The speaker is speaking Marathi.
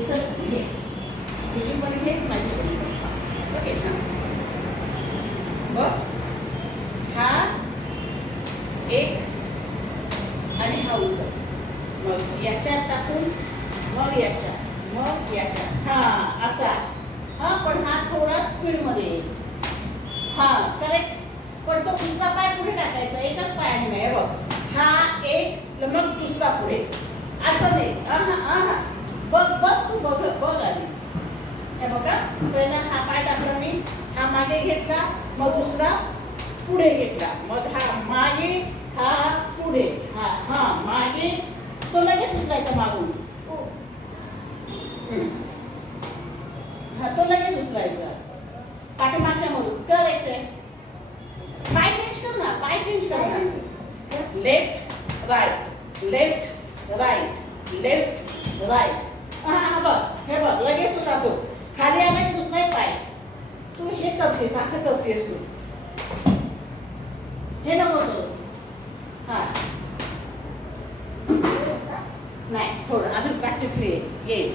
इथंच घे, तुझी पण घे, माझी पण घे. ओके छान. बघ, हा एक आणि हा उचल. मग याच्यात टाकून मग याच्यात मग याच्यात. हा असा. हा पण हा थोडा स्पीडमध्ये येईल. हा करेक्ट. पण तो दुसरा पाय पुढे टाकायचा, एकच पायाने नाही. बघ हा एक मग दुसरा पुढे असं दे. बघ बघ तू बघ बघ आधी. हे बघा, पहिला हा पाय टाकला मी, हा मागे घेतला, मग दुसरा पुढे घेतला, मग हा मागे, हा पुढे, हा हा मागे, तो लगेच उचलायचा मागून. हा तो लगेच उचलायचा पाठीमागच्या मधून. करेक्ट आहे. पाय चेंज कर ना, पाय चेंज कर ना. Left right, left right, left right. हा बघ, हे बघ लगेच तू जातो. खाली आला की दुसरा एक पाय. तू हे करतेस, असं करतेस तू. हे नको करू. हा नाही, थोडं अजून प्रॅक्टिस येईल.